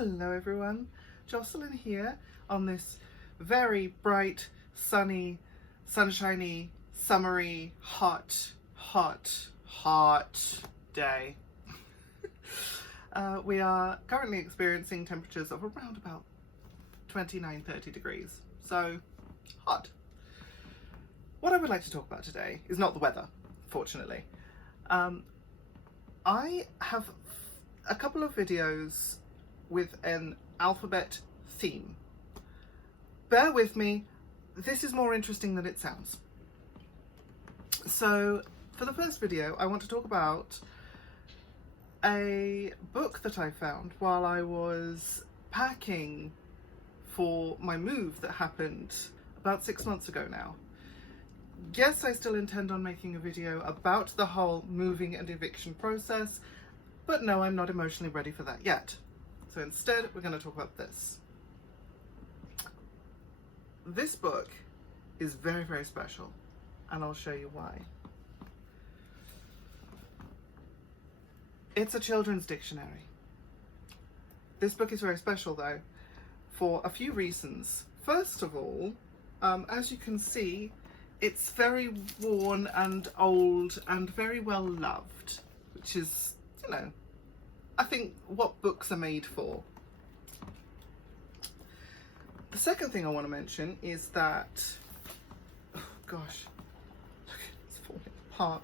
Hello everyone, Jocelyn here on this very bright, sunny, sunshiny, summery, hot day. We are currently experiencing temperatures of around about 29-30 degrees, so hot. What I would like to talk about today is not the weather, fortunately. I have a couple of videos with an alphabet theme. Bear with me, this is more interesting than it sounds. So for the first video, I want to talk about a book that I found while I was packing for my move that happened about 6 months ago now. Yes, I still intend on making a video about the whole moving and eviction process, but no, I'm not emotionally ready for that yet. So instead, we're going to talk about this. This book is very, very special, and I'll show you why. It's a children's dictionary. This book is very special though, for a few reasons. First of all, as you can see, it's very worn and old and very well loved, which is, you know, I think what books are made for. The second thing I want to mention is that, oh gosh, look, it's falling apart.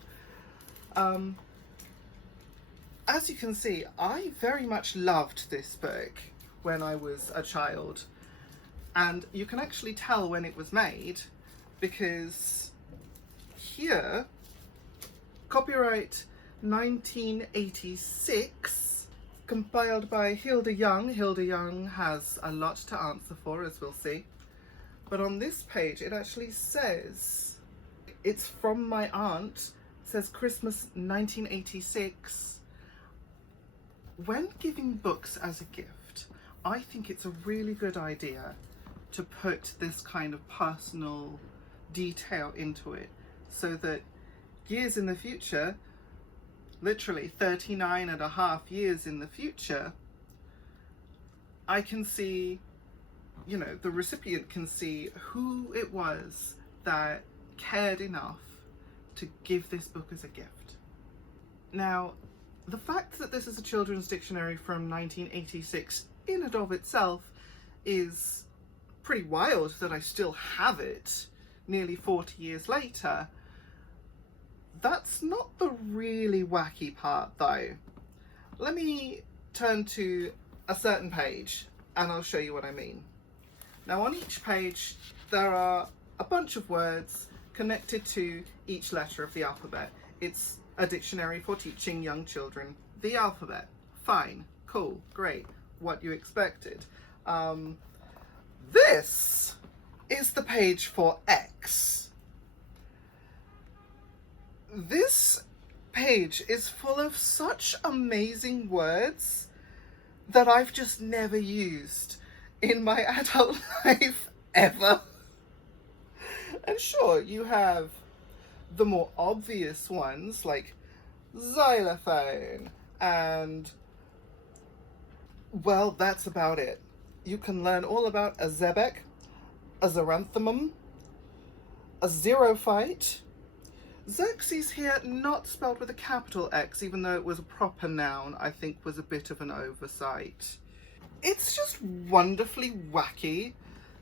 As you can see, I very much loved this book when I was a child, and you can actually tell when it was made because here, copyright 1986, compiled by Hilda Young. Hilda Young has a lot to answer for, as we'll see. But on this page, it actually says, it's from my aunt, it says Christmas 1986. When giving books as a gift, I think it's a really good idea to put this kind of personal detail into it so that years in the future, literally 39.5 years in the future, I can see, you know, the recipient can see who it was that cared enough to give this book as a gift. Now, the fact that this is a children's dictionary from 1986 in and of itself is pretty wild that I still have it nearly 40 years later. That's not the really wacky part though. Let me turn to a certain page and I'll show you what I mean. Now on each page there are a bunch of words connected to each letter of the alphabet. It's a dictionary for teaching young children the alphabet. Fine, cool, great, what you expected. This is the page for X. This page is full of such amazing words that I've just never used in my adult life ever. And sure, you have the more obvious ones like xylophone and, well, that's about it. You can learn all about a xebec, a xeranthemum, a xerophyte. Xerxes here, not spelled with a capital X, even though it was a proper noun, I think was a bit of an oversight. It's just wonderfully wacky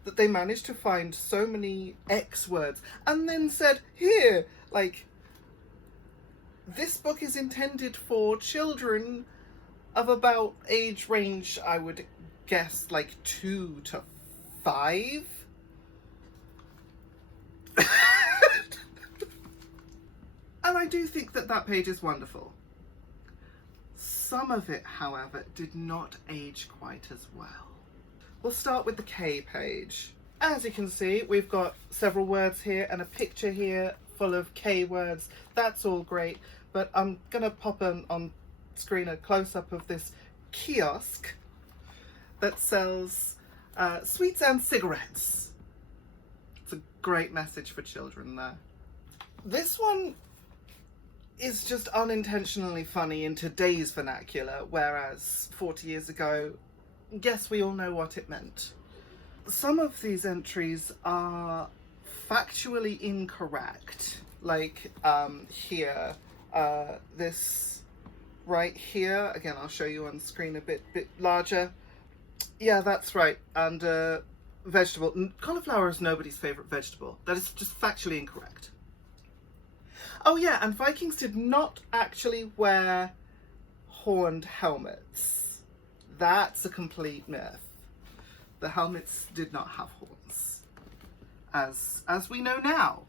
that they managed to find so many X words and then said, here, like, this book is intended for children of about age range, I would guess, like 2 to 5. And I do think that that page is wonderful. Some of it, however, did not age quite as well. We'll start with the K page. As you can see, we've got several words here and a picture here full of K words. That's all great, but I'm gonna pop on screen a close-up of this kiosk that sells sweets and cigarettes. It's a great message for children there. This one is just unintentionally funny in today's vernacular, whereas 40 years ago guess we all know what it meant. Some of these entries are factually incorrect. Like here, this right here, again I'll show you on screen a bit larger. Yeah, that's right. And vegetable. Cauliflower is nobody's favourite vegetable. That is just factually incorrect. Oh yeah, and Vikings did not actually wear horned helmets. That's a complete myth. The helmets did not have horns, as we know now.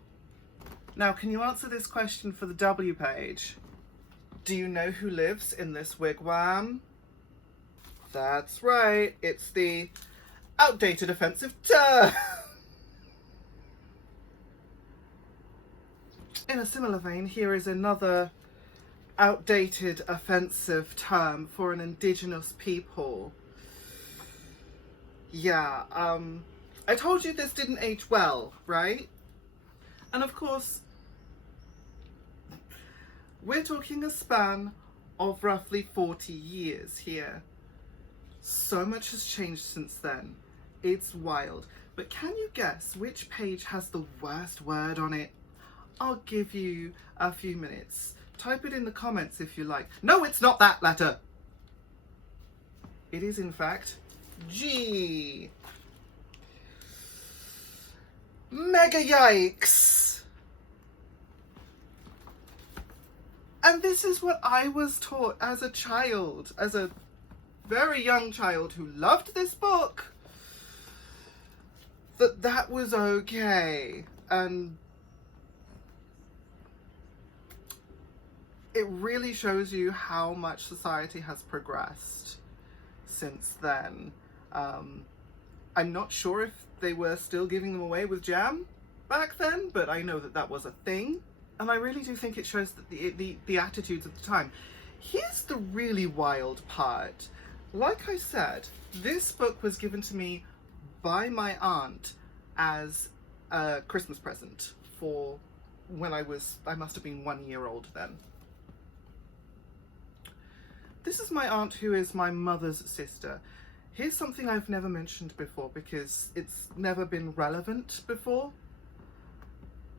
Now, can you answer this question for the W page? Do you know who lives in this wigwam? That's right, it's the outdated offensive term. In a similar vein, here is another outdated offensive term for an indigenous people. Yeah, I told you this didn't age well, right? And of course, we're talking a span of roughly 40 years here. So much has changed since then. It's wild. But can you guess which page has the worst word on it? I'll give you a few minutes. Type it in the comments if you like. No, it's not that letter. It is, in fact, G. Mega yikes. And this is what I was taught as a child, as a very young child who loved this book, that was okay. And it really shows you how much society has progressed since then. I'm not sure if they were still giving them away with jam back then, but I know that was a thing. And I really do think it shows that the attitudes of the time. Here's the really wild part. Like I said, this book was given to me by my aunt as a Christmas present for when I must have been 1 year old then. This is my aunt, who is my mother's sister. Here's something I've never mentioned before because it's never been relevant before.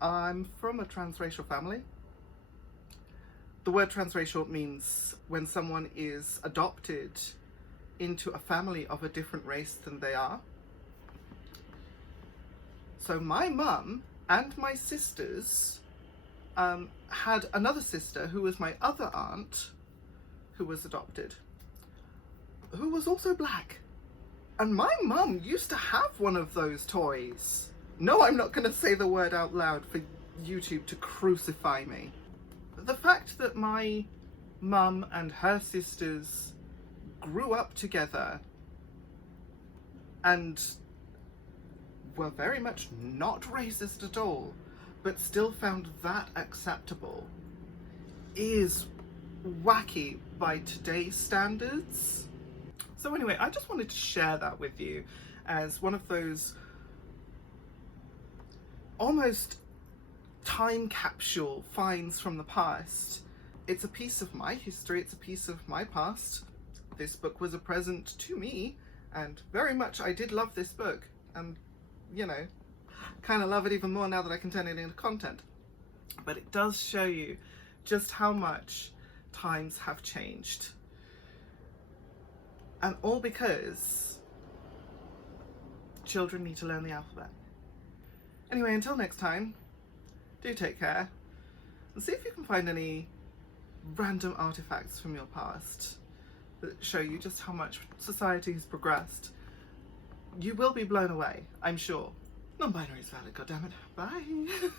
I'm from a transracial family. The word transracial means when someone is adopted into a family of a different race than they are. So my mum and my sisters had another sister who was my other aunt, who was adopted, who was also black. And my mum used to have one of those toys. No, I'm not going to say the word out loud for YouTube to crucify me. The fact that my mum and her sisters grew up together and were very much not racist at all, but still found that acceptable, is wacky by today's standards. So anyway, I just wanted to share that with you as one of those almost time capsule finds from the past. It's a piece of my history, it's a piece of my past. This book was a present to me, and very much I did love this book, and you know, kind of love it even more now that I can turn it into content. But it does show you just how much times have changed. And all because children need to learn the alphabet. Anyway, until next time, do take care and see if you can find any random artifacts from your past that show you just how much society has progressed. You will be blown away, I'm sure. Non-binary is valid, goddammit. Bye.